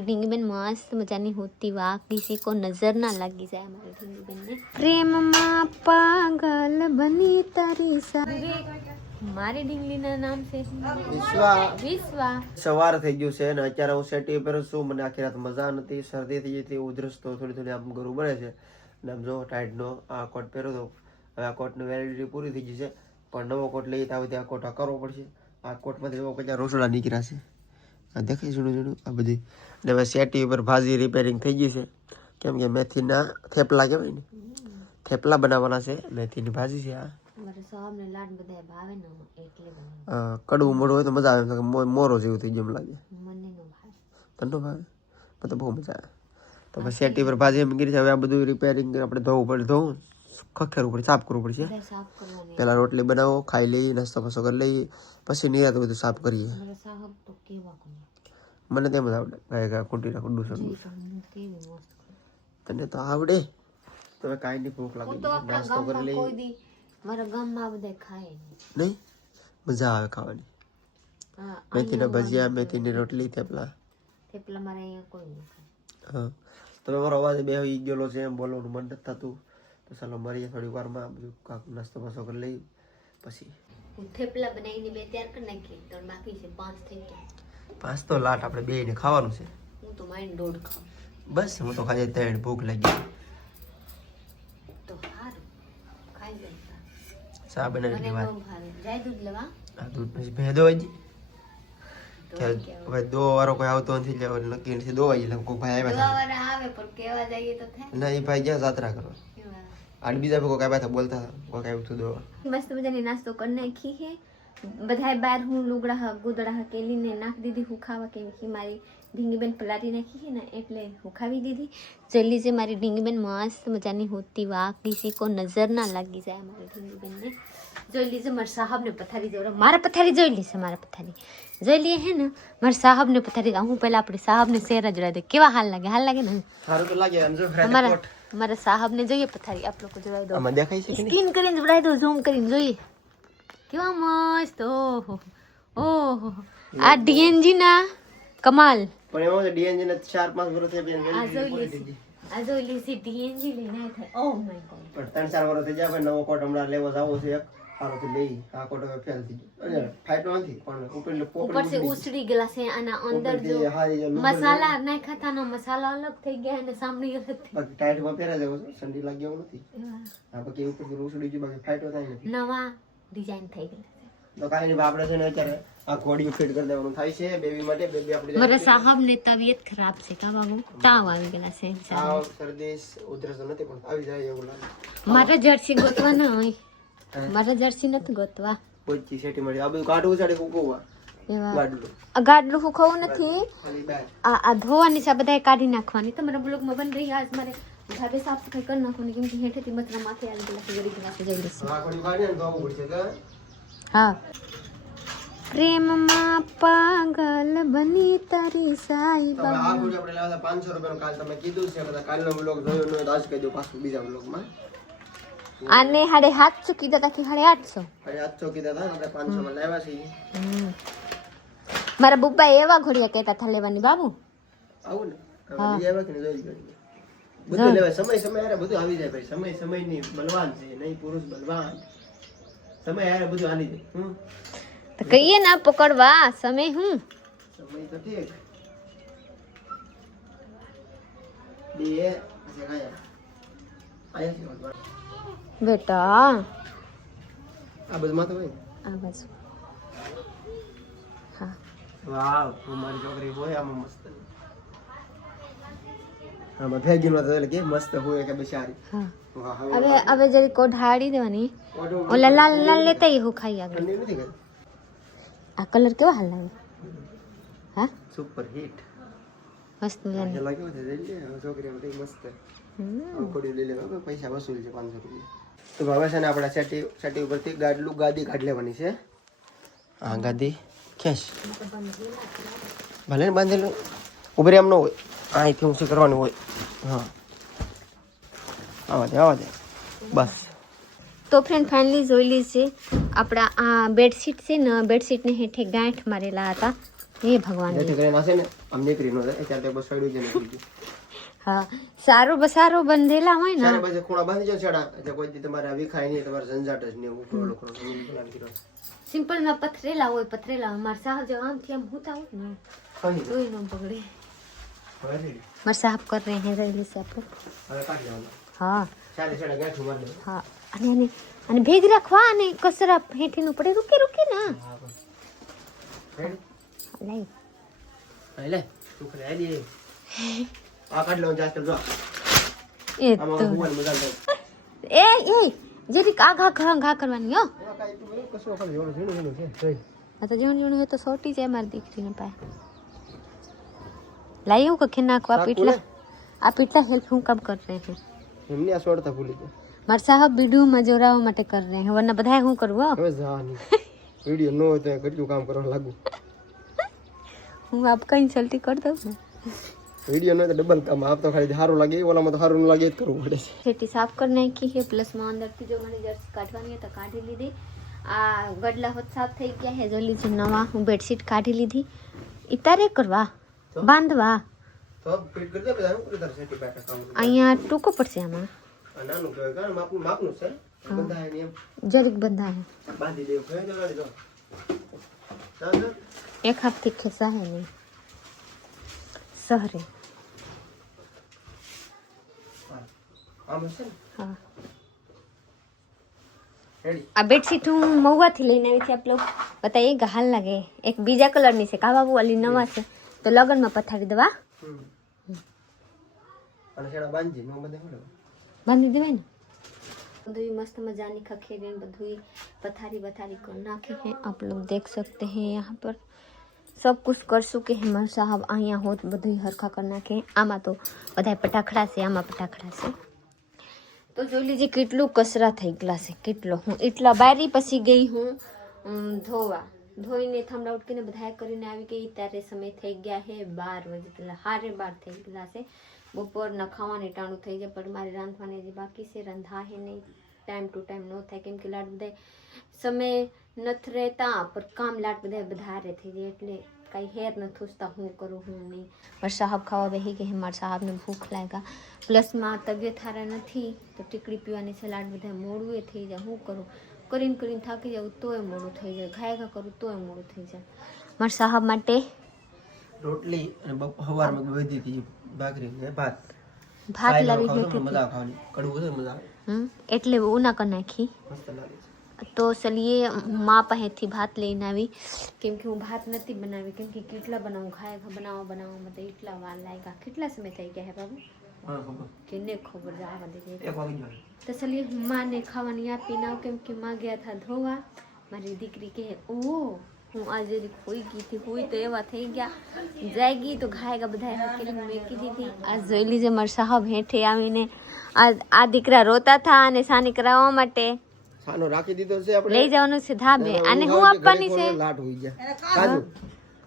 ઢીંગીબેન મસ્ત મજાની હોતી વાહ કિસી કો નજર ના લાગી જાય અમારી ઢીંગીબેનને પ્રેમમાં પાગલ બની તારી સાથે મારી ઢીંગલીના નામ છે. વિશ્વા. વિશ્વા. સવાર થઈ ગયું છે અને અત્યારે હું સેટી પર છું. મને આખી રાત મજા નથી શરદી થઈ જતી હતી ઉધરસ તો થોડી થોડી આમ ગરું બને છે. અને આમ જો ટાઈટનો આ કોટ પહેર્યો તો હવે આ કોટની વેલિડિટી પૂરી થઈ ગઈ છે. પણ નવો કોટ લઈએ ત્યાં સુધી આ કોટ કરવો પડશે. આ કોટમાંથી એવો કદાચ રોસડા નીકળ્યા છે. આ દેખાય છોડું છોડું આ બધી. અને હવે સેટી ઉપર ભાજી રિપેરિંગ થઈ ગઈ છે. કેમ કે મેથીના થેપલા કહેવાય ને. થેપલા બનાવવાના છે. મેથીની ભાજી છે આ. કડવું મોડું હોય તો મજા આવે મોરો જેવું થઈ ગયું લાગે. મને ભાવે. મને તો બહુ મજા આવે. તો પછી સેટી પર ભાજી એમ કરી છે. હવે આ બધું રિપેરિંગ આપણે ધોવું પડે. ધોવું? ખખેરવું પડે સાફ કરવું પડશે પહેલા રોટલી બનાવો ખાઈ લઈએ નાસ્તો પાસો કરી લઈએ પછી નિરાત બધું સાફ કરીએ. મને તેમ જ આવડે. ભાઈ કા ખોટી કેવી મસ્ત તને તો આવડે. તો કાંઈ નહીં ભૂખ લાગે. નાસ્તો કરી કોઈ દી મારા ગામમાં બધા ખાય નહીં. મજા આવે ખાવાની. મેથીના ભજીયા મેથીની રોટલી થેપલા. થેપલા મારે અહીંયા કોઈ નહીં ખાય. હા. તમે મારો અવાજ બે હોઈ ગયેલો છે એમ બોલવાનું મન નથી થતું. તો ચાલો મળીએ થોડી વારમાં બધું કાંક નાસ્તો પાસો કરી લઈ પછી. હું થેપલા બનાવીને બે તૈયાર કરી નાખી તો બાકી છે પાંચ થઈ ગયા. પાંચ તો લાટ આપણે બે ને ખાવાનું છે હું તો માઇન્ડ દોઢ ખાઉં બસ હું તો ખાઈ ત્રણ ભૂખ લાગી તો સારું ખાઈ જતા ચા બનાવી મને લેવા બહુ ભાવે જાય દૂધ લેવા આ દૂધ પછી ભેદો હજી તો કે કેવું. ભાઈ દો વાળો કોઈ આવતો નથી એટલે હવે નક્કી નથી દોવા એટલે કોઈ ભાઈ આવ્યા દવાવાળા આવે પણ કેવા જઈએ તો થાય હતા ના એ ભાઈ ગયા જાત્રા કરવા કેવા અને બીજા કોઈ આવ્યા હતા બોલતા હતા કોઈ આવ્યું હતું દોવા મસ્ત મજાની નાસ્તો કરી નાખી છે બધાય બાર હું લુગડા હા ગુદડા હા કેલીને નાખ દીધી હું ખાવા કેમ કે મારી ઢીંગીબેન પલાટી નાખી છે ને એટલે હું ખાવી દીધી જોઈ લીજે મારી ઢીંગીબેન મસ્ત મજાની હોતી વાહ કિસી કો નજર ના લાગી જાય મારી ઢીંગીબેનને જોઈ લીજે મારા સાહબને પથારી જોડે મારા પથારી જોઈ લીશે મારા પથારી જોઈ લઈએ હે ને મારા સાહબને પથારી હું પહેલા આપણે સાહબને શેર જ જોડાઈ દે કેવા હાલ લાગે હાલ લાગે ને સારું તો લાગે આમ જો અમારા મારા સાહબને જોઈએ પથારી આપ લોકો જોડાઈ દો આમાં દેખાય છે કે નહીં સ્કીન કરીને જોડાઈ દો ઝૂમ કરીને જોઈએ કેવા મસ્ત ઓહો ઓહો આ ડીએનજી ના કમાલ પણ એમાં છે ડીએનજી ને ચાર પાંચ વર્ષ થઈ ગયા આ જોઈ લીધી આ જોઈ લીધી ડીએનજી લઈને આયા થાય ઓ માય ગોડ પણ ત્રણ ચાર વર્ષ થઈ ગયા ભાઈ નવો કોટ હમણાં લેવો જાવો છે એક સારો થી લઈ આ કોટ હવે ફેલ થઈ ગયો અને ફાઈટો નથી પણ ઉપર ઉપર से ઉસડી ગયેલા છે આના અંદર જો હારી જે મસાલા નાખ્યા હતા નો મસાલા અલગ થઈ ગયા અને સાંભળી અલગ થઈ બાકી ટાઈટ માં પહેરા જેવો છે ઠંડી લાગે એવું નથી ગયા. આ બાકી ઉપર થી ઉસડી ગયું બાકી ફાઈટો થાય નથી નવા ડિઝાઇન થઈ ગઈ. તો નહીં આપણે છે ને અત્યારે આ ઘોડીઓ ફિટ કરી દેવાનું થાય છે બેબી માટે બેબી આપણી મારા સાહબ ને તબિયત ખરાબ છે કા બાબુ? તાવ આવી ગયેલા છે તાવ શરદી ઉધરસ નથી પણ આવી જાય એવું લાગે. મારા જર્સી ગોતવા ન હોય મારા જર્સી નથી ગોતવા. પોચી સેટી મળી આ બધું કાઢવું સાડી કુકુવા ગાડલું. નથી. આ આ ધોવાની છે આ બધાય કાઢી નાખવાની. તો મારા બ્લોગમાં બન રહી આજ મારે ધાબે સાફ સફાઈ કરી નાખવાની કેમ કે હેઠેથી મતરા માથે આવી ગયેલા છે ગરી ગયેલા છે જઈ લેશે આ ઘોડી કાઢીએ ને તો આવવું પડશે કે હા પ્રેમમાં પાગલ બની તારી સાઈ તો હવે આ ઘોડી આપણે લેવા હતા પાંચસો રૂપિયાનું કાલ તમે કીધું છે બધા કાલનો બ્લોગ જોયો ન હોય તો આજ કહી દો પાછું બીજા બ્લોગમાં આને હાડે સાતસો કીધા તા કે હાડે આઠસો હવે આઠસો કીધા હતા આપણે પાંચસો માં લેવા છીએ મારા બુબ્બા એવા ઘોડિયા કહેતા હતા લેવાની બાબુ આવું ને હવે લઈ આવ્યા કે નહીં જોઈ ગયો બધું લેવાય સમય સમય હારે બધું આવી જાય ભાઈ સમય સમયની બલવાન છે નહીં પુરુષ બલવાન સમય હારે બધું આની જાય હમ તો કહીએ ના પકડવા સમય હું સમય તો ઠીક બે પછી આયા આયા છે વાંધો નહીં. બેટા આ બધું માં તો હોય આ બાજુ હા વાવ હું મારી છોકરી હોય આમાં મસ્ત આમાં ભેગી નો એટલે કે મસ્ત હોય કે બિચારી હવે હવે જરી કોઢાડી દેવાની. ઓઢું ઓલા લાલ લાલ લેતા હું ખાઈ આગળ. આ કલર કેવો હાલ લાગે? હા? સુપર હિટ મસ્ત મજાની પેલા છે છોકરી આમ મસ્ત. હમ. અંકોડી લઈ લેવા પૈસા વસૂલ છે પાંચસો રૂપિયા. તો હવે છે ને આપણે સેટી સેટી ઉપરથી ગાડલું ગાદી કાઢ લેવાની છે. હા ગાદી. ખેંચ. ભલે બાંધેલું. ઉભરે એમ ન હોય. અહીંથી ઊંચી કરવાનું હોય હા આવા દે આવા દે બસ તો ફ્રેન્ડ ફાઇનલી જોઈ લીજે આપણા આ બેડશીટ છે ને બેડશીટને હેઠે ગાંઠ મારેલા હતા. હે ભગવાન. હા. સારો બસારો બંધેલા હોય ને. પછી ખૂણા બંધ જાય છેડા. એટલે કોઈ તમારે વિખાય નહીં તમારે ઝંઝાટ જ નહીં સિમ્પલમાં પથરેલા હોય પથરેલા. હોય મારા સાહેબ જો આમ થી આમ હોતા હોય ને. કોઈ ન પકડે હવે રેડી. મારા સાહેબ કર રહે हैं रेली से आप लोग હવે કાઢી લેવાનું હા ચાલે છેડા ગાંઠું મારી દેવાનું. હા અને અને અને ભેગ રાખવા અને કસરા હેઠીનું પડે રૂકી રૂકી ના હા બસ. રેડી? લઈ હા, લે છોકરી આલી. આ કાઢી લેવાનું જાસ્કર જો એ આમાં તો ભગવાન મજા આવે. એ એ જરીક આગા ઘા ઘા કરવાની હો એમાં કાંઈ એટલું બધું કશું ખાલી એવડું ઝીણું ઝીણું છે. જોઈ. આ તો જીવન જીવન હોય તો સોટી જાય મારી દીકરીને પાસે લાઈ હું કખી નાખું આ પીટલા આ પીટલા હેલ્પ હું કામ કરી રહે છે એમની આ સોડતા ભૂલી ગયા માર સાહેબ બીડું મજૂરાઓ માટે કરી રહે છે વરના બધાય હું કરું હવે જાની વિડિયો ન હોય તો કેટલું કામ કરવા લાગુ હું આપ કઈ જલ્દી કરી દઉં ને વિડિયો ન તો ડબલ કામ આપ તો ખાલી સારું લાગે ઓલામાં તો સારું ન લાગે જ કરવું પડે છે ખેતી સાફ કરી નાખી છે પ્લસ માં અંદરથી જો મને જર્સી કાઢવાની હતી કાઢી લીધી આ ગડલા હોત સાફ થઈ ગયા છે જલ્દી નવા હું બેડશીટ કાઢી લીધી ઇતારે કરવા બાંધવા તો ફિટ કરી દે બધા હું કરી તારે સેટી બેટા કામ અહીંયા ટૂંકો પડશે આમાં આ નાનું કહેવાય કારણ માપનું માપનું છે બંધાય ને એમ જરીક બંધાય બાંધી દેવું કહેવાય જગાડી દો ચાલ ચાલ. એક હાથથી ખેંચાય નહીં સહરે હા. આમ હશે ને હા રેડી આ બેડશીટ હું મહુવાથી લઈને આવી હતી આપ લોગ બતાઈએ હાલ લાગે એક બીજા કલરની છે કા બાબુ વાલી નવા છે તો લગનમાં પથારી દવા હમ. અને છેડા બાંધી નો બધે હું બાંધી દેવાય ને બધું મસ્ત મજાની ખખેરી ને બધું पथारी वथारी कर नाखे हैं आप लोग देख सकते हैं यहाँ पर सब कुछ कर चुके हैं मर साहब અહીંયા હોત બધું હરખા કરી નાખે આમાં તો બધા પટાખડા છે આમાં પટાખડા છે તો જોઈ લીજે કેટલું કચરા થઈ ગયા છે કેટલો હું એટલા બારી પછી ગઈ હું અમ, ધોવા ધોઈને થાંભલા ઉટકીને બધા કરીને આવી ગઈ ત્યારે સમય થઈ ગયા છે બાર વાગે એટલે હારે બાર થઈ ગયા છે બપોરના ખાવાની ટાણું થઈ જાય પણ મારે રાંધવાની હજી બાકી છે રંધા હે નહીં ટાઈમ ટુ ટાઈમ ન થાય કેમ કે લાડ બધા સમય નથી રહેતા પર કામ લાટ બધા વધારે થઈ જાય એટલે કાંઈ હેર ન થૂસતા હું કરું હું નહીં મારા સાહબ ખાવા બેસી ગયા મારા સાહેબને ભૂખ લાગ્યા પ્લસમાં તબિયત સારા નથી તો ટીકડી પીવાની સલાડ બધા મોડું એ થઈ જાય હું કરું કરીને કરીને થાકી જાઉં તોય મોડું થઈ જાય ઘાય ઘા કરું તોય મોડું થઈ જાય મારા સાહેબ માટે રોટલી અને બપ- સવારમાં વધી હતી ભાખરી ને ભાત ભાત સાઈડમાં લાવી ખાવ તો હતી મજા આવે ખાવાની કડવું છે મજા આવે હમ, એટલે ઉના કરી નાખી મસ્ત લાગે છે તો ચલીએ મા પાસેથી ભાત લઈને આવી કેમ કે હું ભાત નથી બનાવી કેમ કે કેટલા બનાવું ખાય ખા બનાવવા બનાવવામાં તો એટલા વાર લાગ્યા કેટલા સમય થઈ ગયા હે બાબુ હા ખબર. કેને ખબર જવા દે એક વાગી જાય તો ચલીએ હું માને ખાવાની આપી ના કેમ કે માં ગયા હતા ધોવા. મારી દીકરી કહે ઓ હું આજે ખોઈ ગઈ હતી કોઈ તો એવા થઈ ગયા. જાયગી તો ઘાયગા બધા હકેલી કીધી હતી આ જોઈ લીજે મારા સાહેબ હેઠે આવીને આ આ દીકરા રોતા હતા અને સાની કરાવવા માટે. સાનો રાખી દીધો છે આપણે. લઈ જવાનું છે ધાબે. અને હું આપવાની છે? લાટ હોઈ ગયા. કાજુ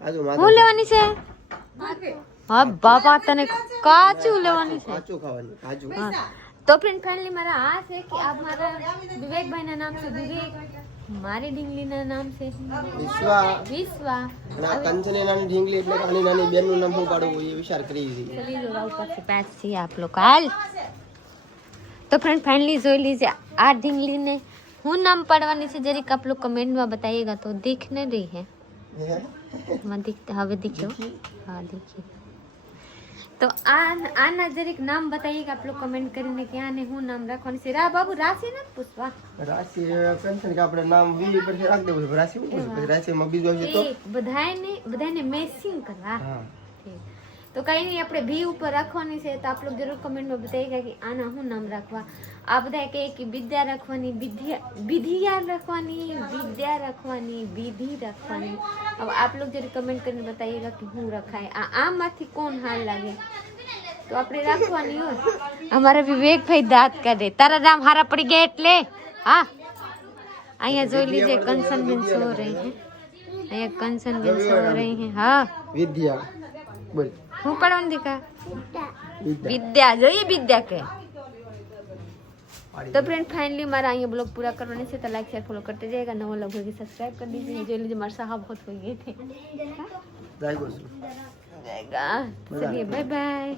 કાજુ હું લેવાની છે? હા બાપા તને કાચું લેવાનું છે કાચું ખાવાનું કાચું તો ફ્રેન્ડ ફાઇનલી મારા આ છે કે આપ મારા વિવેકભાઈ ના નામ છે વિવેક મારી ઢીંગલી ના નામ છે વિશ્વા વિશ્વા અને કંચને નાની ઢીંગલી એટલે આની નાની બેન નું નામ શું પાડવું એ વિચાર કરી છે ચલી જો રાવ પાસે પાંચ છે આપ લોકો હાલ તો ફ્રેન્ડ ફાઇનલી જોઈ લીજે આ ઢીંગલીને હું નામ પાડવાની છે જરીક આપ લોકો કમેન્ટમાં બતાઈએગા તો દેખને રહી હે मैं दिखते हवे दिखे। हाँ देखिए। तो आ आ नज़र एक नाम बताइए आप लोग कमेंट करने के आने हूँ नाम रखो ने सिरा बाबू राशि ना पुष्पा राशि पेंशन का अपना नाम भी पर से रख बोल राशि पुष्पा राशि में भी जो तो। बधाई ने बधाई ने मैसिंग करा हाँ तो कहीं नहीं अपने भी ऊपर रखो ने से तो आप लोग ज़रूर कमेंट में बताइएगा कि आना हूँ नाम रखवा। આ બધા કહે કે વિદ્યા રાખવાની વિધિ યાદ रखવાની વિદ્યા રાખવાની વિધિ રાખવાની अब आप लोग जरा कमेंट કરીને बताइएगा कि હું રખાય આ આમાંથી કોણ હાલ લાગે તો આપણે રાખવાની હોય અમારા વિવેકભાઈ દાંત કાઢે તારા રામ હારા પડી ગયા એટલે હા અહીંયા જોઈ લીજે કંસન બેન સો રહી હે અહીંયા કંસન બેન સો રહી હે હા વિદ્યા બોલ હું પડવાનું દીકા વિદ્યા જોઈએ વિદ્યા કે तो फ्रेंड फाइनली हमारा ये ब्लॉग पूरा करवाने से तो लाइक शेयर फॉलो करते जाएगा नवा लोग होगी सब्सक्राइब कर दीजिए जो लीजिए हमारे साहब बहुत हो गए थे जाएगा बाय बाय